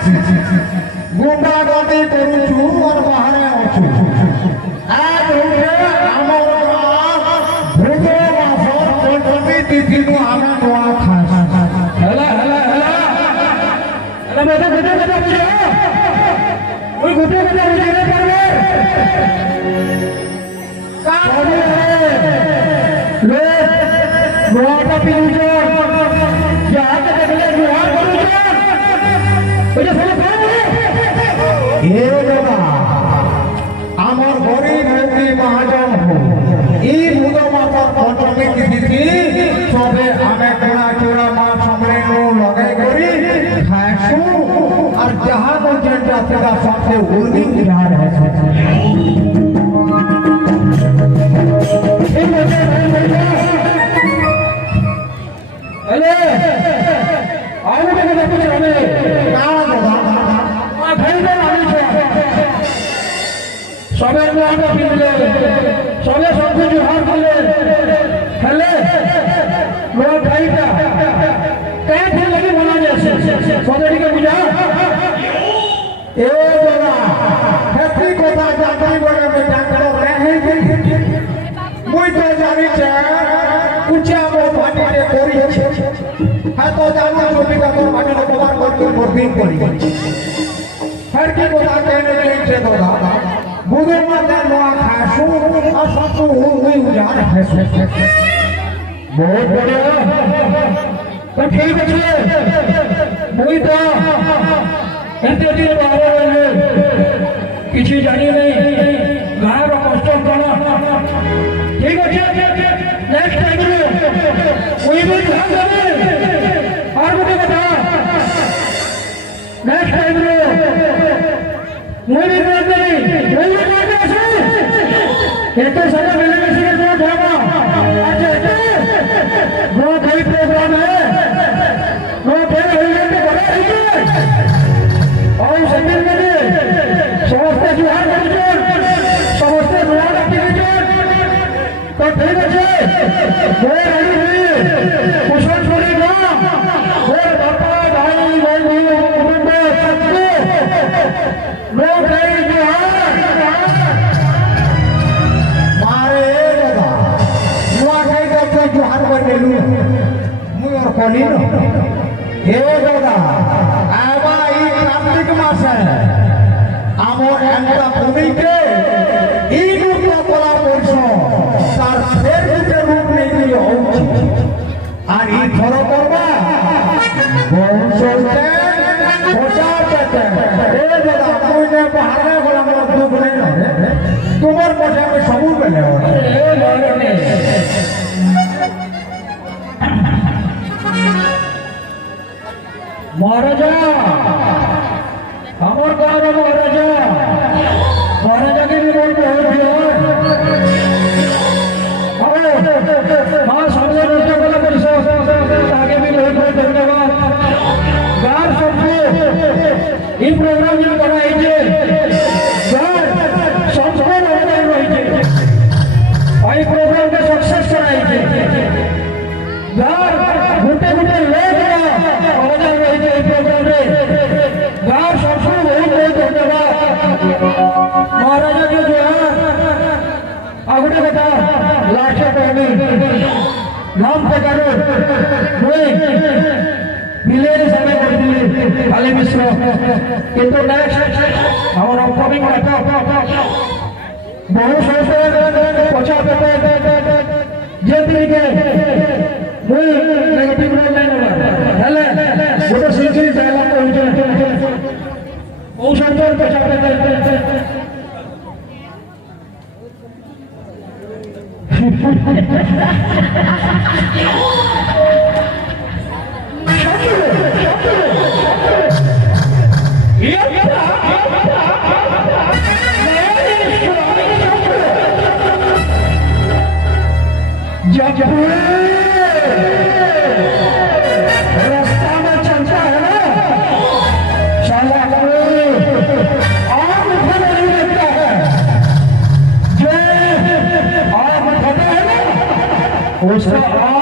गुंडा गर्दी करूछु और बाहरे अछु आज उठे हमर भूत मासर पंचमी तिथि नु आमे नोआ खास हेला हेला हेला हेला बेटा बेटा बेटा बुझो ओई गुटे बेटा बुझे रे परवे का ले नोआ का पिलुजो यहां के देखले नोआ करूजो ওটা ফলো করো এ বাবা আমার গরিব ব্যক্তি মহাজন এই মুদো মাতার পঞ্চমী তিথি সবে আমি কোনা চোরা মা সামনে লগাই করি খাইছু আর যাহা পর্যন্ত আপনারা সাথে উর্দি উদাহরণ আছে আরে आओ मेरे बाबू चले का बाबा आ भाई ने आनी छे सबे लोग पिले सबे सब कुछ हार पिले हेले लोग भाईटा काय थे लगे बना जैसे सबे के बुझा ए बाबा हैप्पी कोता जाती बड़े में डॉक्टर रहे मुई तो जानी छे ऊंचा मो फाटी के कोरी छे है तो जानो छोटी का तो माने को बार करके मोरबी पड़ी हर की कोता कहने के छे दोदा बुदे माता नोआ खासु और सब को हुई उजार है बहुत बढ़िया तो ठीक है मुई तो एते दिन बारे वाले किसी जानी नहीं गार कष्ट करना ठीक है नेक्स्ट टाइम मुई भी ध्यान देवे और मुझे बता नेक्स्ट टाइम लो मुझे ध्यान देवे मुझे ध्यान देवे ये तो सारा मिलने में से दो ढाबा आज है वो कई प्रोग्राम है वो फेल हो गए तो बड़ा है और सेकंड में समस्त बिहार का जोर समस्त बिहार का जोर तो ठीक है वो रेडी हुई कुशल छोड़ेगा वो बापा भाई बहन कुटुंब सबको लोग कहीं जोहार मारे दादा युवा कहीं करके जोहार करने लूँ मुझे और कौनी ना हे दादा आवा ये कार्तिक मास है आमोर एंटा भूमि के इन को पला पोषो तार फेर के रूप नहीं दियो আর এই ধরো করবা বংশতে পচাতে এ দাদা কইনে বাহারে গলা আমার দুঃখ নেই না তোমার কথা আমি সবু পেলে এ মরনে মহারাজা আমার গাঁর মহারাজা মহারাজাকে भी बोलते हो हाँ सामने नृत्य कला परिषद आगे भी बहुत बहुत धन्यवाद गार सबको इन प्रोग्राम में बनाई जे गार संस्कार ऑनलाइन रही जे आई प्रोग्राम के सक्सेस कराई जे गार घुटे घुटे लोग ऑनलाइन रही जे प्रोग्राम में गार सबको बहुत बहुत धन्यवाद महाराजा के जो है आगुटे बता लास्ट टाइम नाम पे करो कोई मिलेर समय कर दिले खाली मिश्र किंतु नेक्स्ट और अपकमिंग नाटक बहु संस्था पचा पेटे जे तरीके कोई नेगेटिव रोल नहीं होगा हेले गोटे सिंगल डायलॉग कहूचे बहु संस्था पचा पेटे रास्ता में चलता है ना साला आग उठा नहीं लगता है जो आग उठाता है ना उसका